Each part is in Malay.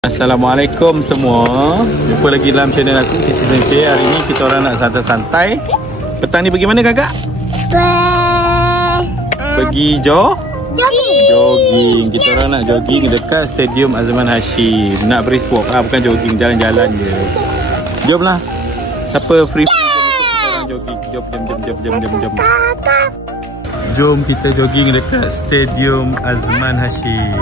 Assalamualaikum semua. Jumpa lagi dalam channel aku, Cici Sensei. Hari ni kita orang nak santai-santai. Petang ni pergi mana kakak? Pergi jogging. Kita orang nak jogging dekat Stadium Azman Hashim. Nak brisk walk lah, bukan jogging, jalan-jalan je. Jom lah. Siapa free kita orang jogging. Jom. Jom kita jogging dekat Stadium Azman Hashim.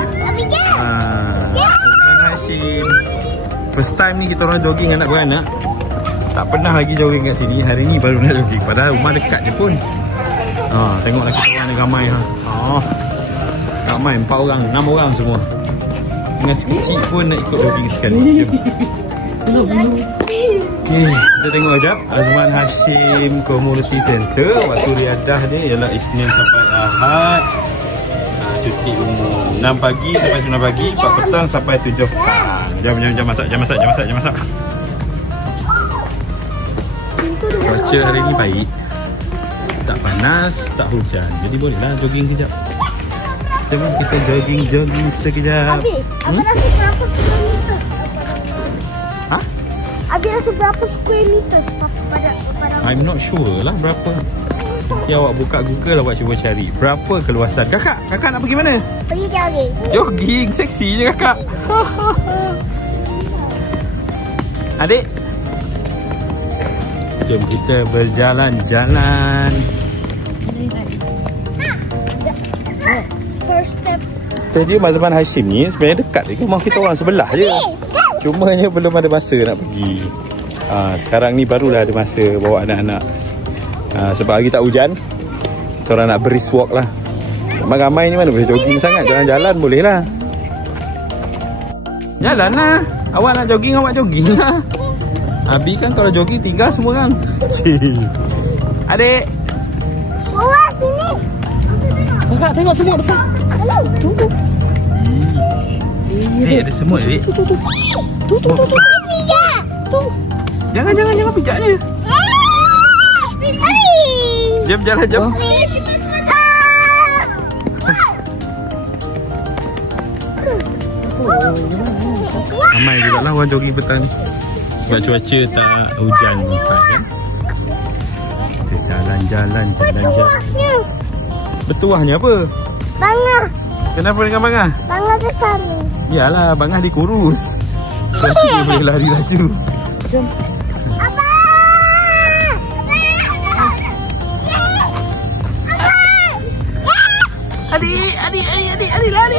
First time ni kita orang jogging anak beranak. Tak pernah lagi jogging kat sini. Hari ni baru nak jogging. Padahal rumah dekat je pun. Tengoklah kita orang ni ramai ramai 4 orang, 6 orang semua. Dengan sekecil pun nak ikut jogging sekali. Okay, kita tengok sekejap Azman Hashim Community Center. Waktu riadah dia ialah Isnin sampai Ahad. Cuti umum 6 pagi sampai 9 pagi, 4 petang sampai 7 petang. Jam masak. Cuaca hari ni baik. Tak panas, tak hujan. Jadi bolehlah jogging sekejap. Tengok kita jogging sekejap. Abi rasa berapa square meters? Abi rasa berapa square meters pada I'm not sure lah berapa. Nanti awak buka Google, awak cuba cari berapa keluasan. Kakak nak pergi mana? Pergi jogging. Jogging, seksi je kakak. Adik, jom kita berjalan-jalan. First step. Stadium Azman Hashim ni sebenarnya dekat je, rumah kita orang sebelah je. Cumanya belum ada masa nak pergi. Sekarang ni barulah ada masa bawa anak-anak. Sebab hari tak hujan, kita orang nak brisk walk lah. Ramai-ramai ni mana boleh jogging sangat. Jalan-jalan boleh lah. Jalan lah. Awak nak jogging, awak jogging lah. Abi kan kalau jogging tinggal semua orang. Adik, Wah, sini. Kakak tengok semut besar. Tunggu. Adik ada semut adik. Semut besar. Jangan pijak dia. Dia berjalan jauh. Ramai juga lah orang jogging petang ni. Sebab cuaca tak hujan kan. Kita jalan-jalan. Bertuahnya apa? Bangah. Kenapa dengan bangah? Bangah besar ni. Yalah, bangah dikurus. Nanti dia boleh lari laju. Jom. Adik lari.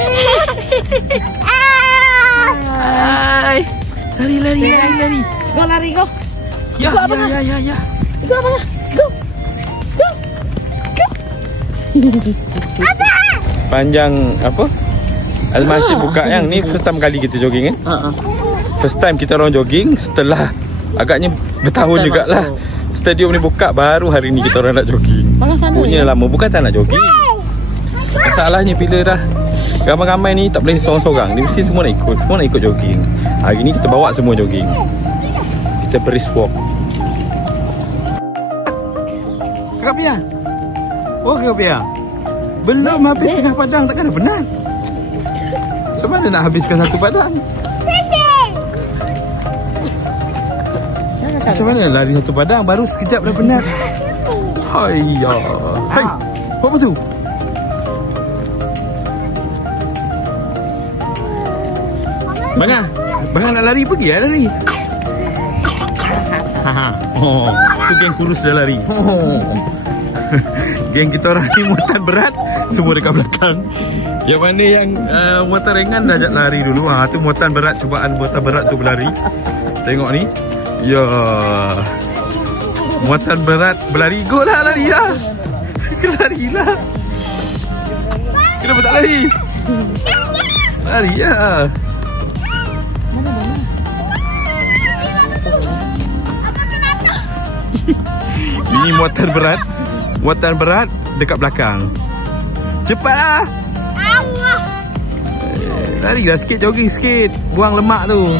Hai. Lari. Go lari go. Ya. Go abang. Go. Panjang apa? Azman Hashim buka yang ni first time kali kita jogging kan? First time kita orang jogging setelah agaknya bertahun jugalah. Stadium ni buka baru hari ni kita orang nak jogging. Punya lama bukan tak nak jogging. Masalahnya bila dah ramai-ramai ni tak boleh seorang-seorang. Dia mesti semua nak ikut. Semua nak ikut jogging. Hari ni kita bawa semua jogging. Kita brisk walk. Kakak Pia. Kakak Pia. Belum habis tengah padang, takkan dah penat. Macam mana nak habiskan satu padang? Macam mana nak lari satu padang, baru sekejap dah penat. Hai, apa tu? Bangah nak lari, pergi lah lari. Tu geng kurus dah lari. Geng kita orang ni muatan berat, semua dekat belakang. Yang mana yang muatan ringan dah ajak lari dulu. Tu muatan berat, cubaan muatan berat tu berlari. Tengok ni. Ya. Muatan berat berlari. Go lah, lari lah. Lari lah. Kenapa tak lari? Lari lah. Ini muatan berat dekat belakang. Cepat lah. Lari lah sikit, jogging sikit. Buang lemak tu.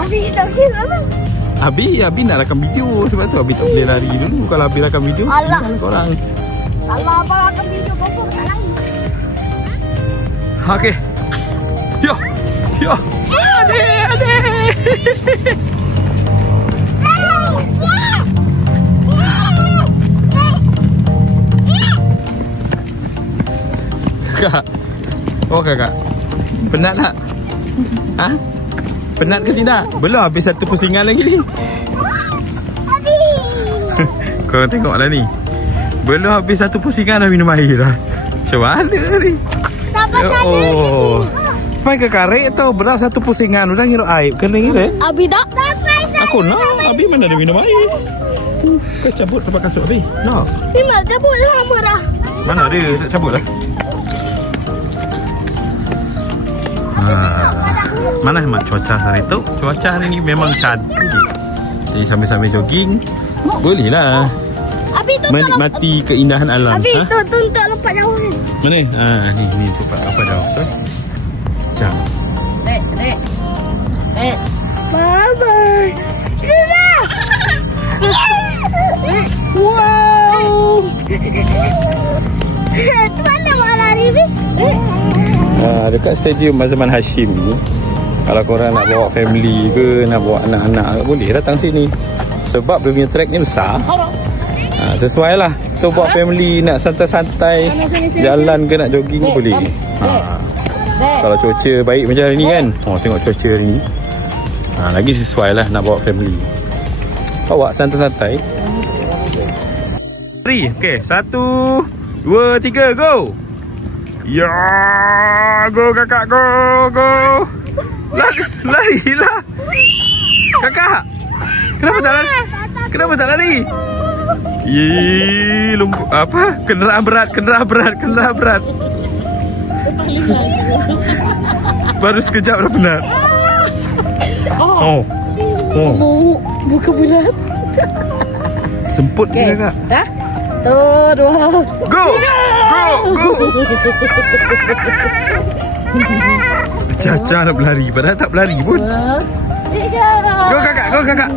Abi jogging apa? Abi nak rakam video. Sebab tu Abi tak boleh lari dulu. Kalau Abi rakam video, korang. Kalau abang rakam video, kau tak lari. Okey. Yo. Yo. Adik. Kakak. Oh kakak. Penat tak? Ha? Penat ke tidak? Belum habis satu pusingan lagi ni. Kau tengoklah ni. Belum habis satu pusingan dah minum air dah. Macam mana ni? Oh. Sampai ke karek tu berat satu pusingan udah ngirup air. Kena ngira eh? Abi tak? Aku nak. Abi mana ada minum air? Kau cabut tempat kasut Abi. Nak? Ni mak cabut lama dah. Mana ada? Tak cabut lah. Mana mak cuaca hari tu? Cuaca hari ni memang cantik. Jadi sambil-sambil jogging boleh lah menikmati keindahan alam. Abi tu untuk lompat jauh ni. Mana? Ni tempat lompat jauh tu. Jam. Dek. Bye-bye. Wow. Tu mana mak lari ni? Dekat stadium Zaman Hashim ni. Kalau korang nak bawa family ke, nak bawa anak-anak, boleh datang sini. Sebab dia punya track ni besar. Sesuai lah. So buat family nak santai-santai jalan ke nak jogging ke boleh. Kalau cuaca baik macam hari ni kan. Tengok cuaca hari ni. Lagi sesuai lah nak bawa family. Bawa santai-santai. 3, okay. 1, 2, 3, go. Ya, go kakak, go. Larilah. Kakak. Kenapa tak lari? Kenderaan berat. Baru sekejap dah penat. Oh. Buka bulat. Semput ke kakak? Dah? Tu, 2. Go. Caca nak berlari, padahal tak berlari pun. Go kakak.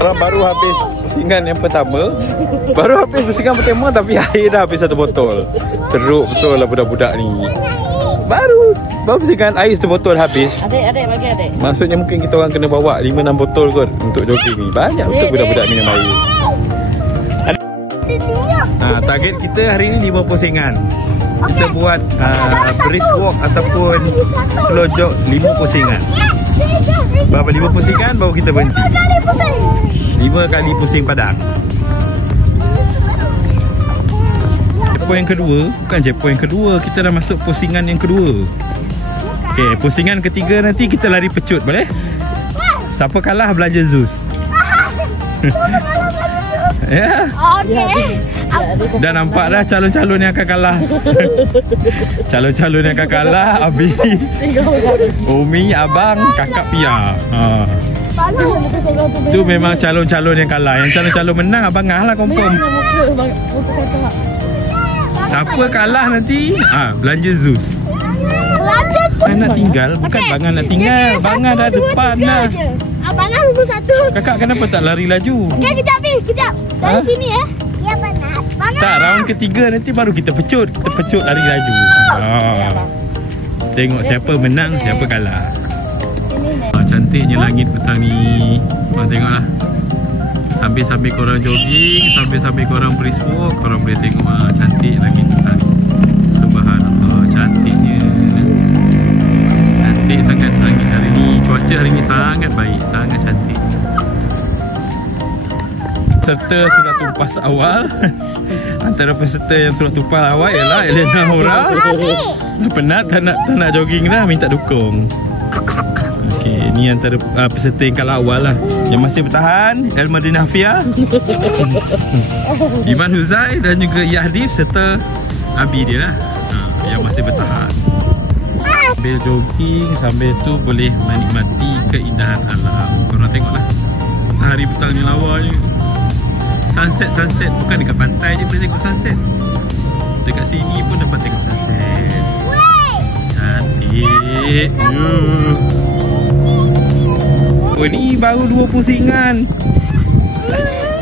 Orang baru habis pusingan yang pertama. Tapi air dah habis 1 botol. Teruk betul lah budak-budak ni. Baru pusingan air 1 botol habis. Adik, bagi adik. Maksudnya mungkin kita orang kena bawa 5-6 botol kot untuk jogging ni. Banyak betul budak-budak minum air. Target kita hari ni 5 pusingan. Kita buat brisk walk ataupun slow jog 5 pusingan. Berapa 5 pusingan baru kita berhenti. 5 kali pusing padang. Checkpoint yang kedua. Bukan checkpoint yang kedua, kita dah masuk pusingan yang kedua. Okay, pusingan ketiga nanti kita lari pecut, boleh? Siapa kalah belanja Zeus. Ya. Okey. Dah nampak dah calon-calon yang akan kalah. Calon-calon yang akan kalah Abi, Umi, abang, kakak Pia. Tu memang calon-calon yang kalah. Yang calon-calon menang abang ngah lah confirm. Siapa kalah nanti belanja Zeus. Bangan nak tinggal. Bukan bangan nak tinggal. Bangan dah depan lah. Abangan nombor 1. Kakak kenapa tak lari laju? Okey, kejap. Dari sini ya. Ya benar. Tak, round ketiga nanti baru kita pecut. Kita pecut lari laju. Tengok siapa menang, siapa kalah. Cantiknya langit petang ni. Tengoklah. Sambil-sambil korang jogging, sambil-sambil korang brisk walk, korang boleh tengok cantik langit petang ni. Subhanallah, cantiknya. Cantik sangat langit hari ni. Cuaca hari ni sangat baik, sangat cantik. Peserta sudah tumpas awal. Antara peserta yang sudah tumpas awal ialah Elena Hora. Penat tak nak jogging dah, minta dukung. Okey, ni antara peserta yang kalah awal lah. Yang masih bertahan Elmadina Hafia, Iman Huzai dan juga Yahdif serta Abi dia lah yang masih bertahan. Sambil jogging, sambil tu boleh menikmati keindahan alam. Korang tengoklah hari petang ni lawanya. Sunset bukan dekat pantai je boleh tengok sunset. Dekat sini pun dapat tengok sunset. Cantik. Oh, ni baru 2 pusingan.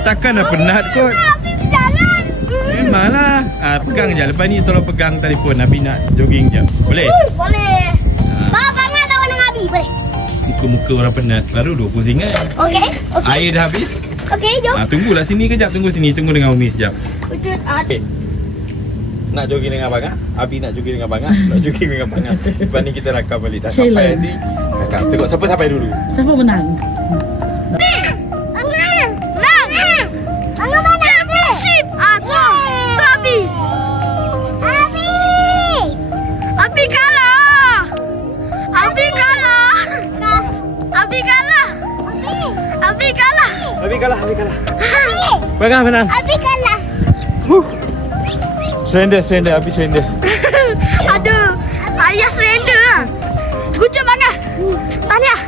Takkan dah penat kot. Memanglah. Pegang je. Lepas ni tolong pegang telefon. Nabi nak jogging je. Boleh? Boleh. Bangat lawan dengan Abi, boleh? Muka-muka orang penat. Baru 20 ringgit. Okey. Air dah habis. Okey, jom. Tunggulah sini kejap. Tunggu sini. Tunggu dengan Umi sekejap. Wujud. Okay. Nak jogging dengan abang? Abi nak jogging dengan abang? Nak jogging dengan abang? Lepas ni kita rakam balik. Dah sampai nanti. Rakam. Tengok siapa sampai dulu. Siapa menang? Abi kalah. Bangga menang. Abi kalah. Surrender. Abi surrender. Aduh. Ayah surrender. Good job, Bangga. Tahniah.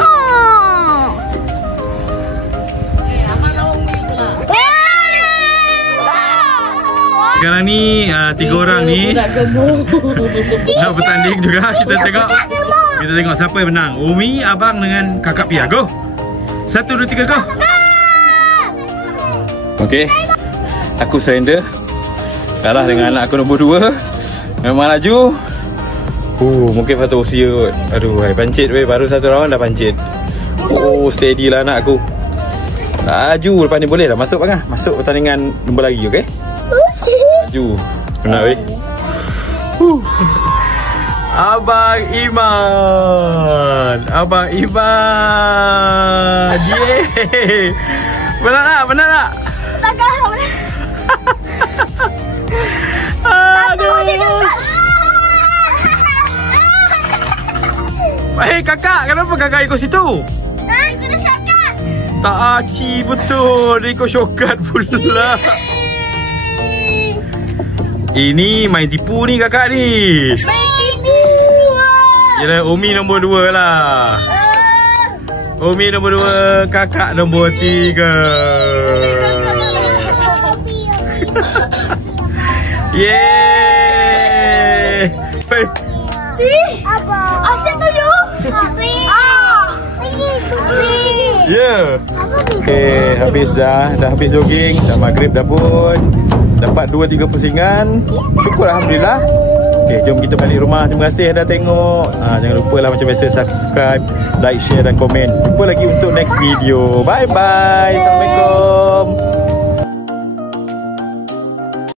Oh. Sekarang ni 3 orang ni nak bertanding juga. Kita tengok siapa yang menang. Umi, abang dengan kakak Pia. Go. 1, 2, 3, go. Okey. Aku surrender. Kalah dengan anak aku nombor 2. Memang laju. Mungkin faktor usia kot. Aduh, pancit weh. Baru 1 round dah pancit. Steady lah anak aku. Laju. Lepas ni boleh dah masuk bang. Masuk pertandingan nombor lagi, okey? Laju. Penat weh. Abang Iman. Yeay. Benar tak? Aduh. Kakak, kenapa kakak ikut situ? Kena shortcut. Tak aci betul. Dia ikut shortcut pula. Ini main tipu ni kakak ni. Kira Umi nombor 2 lah. Umi nombor 2, kakak nombor 3. Yeay. Apa? Asyik tu you. Ya. Okay, habis dah habis jogging. Dah maghrib dah pun. Dapat 2-3 pusingan. Syukur Alhamdulillah. Okay, jom kita balik rumah. Terima kasih dah tengok. Jangan lupa lah macam biasa subscribe, like, share dan komen. Jumpa lagi untuk next video. Bye bye. Assalamualaikum.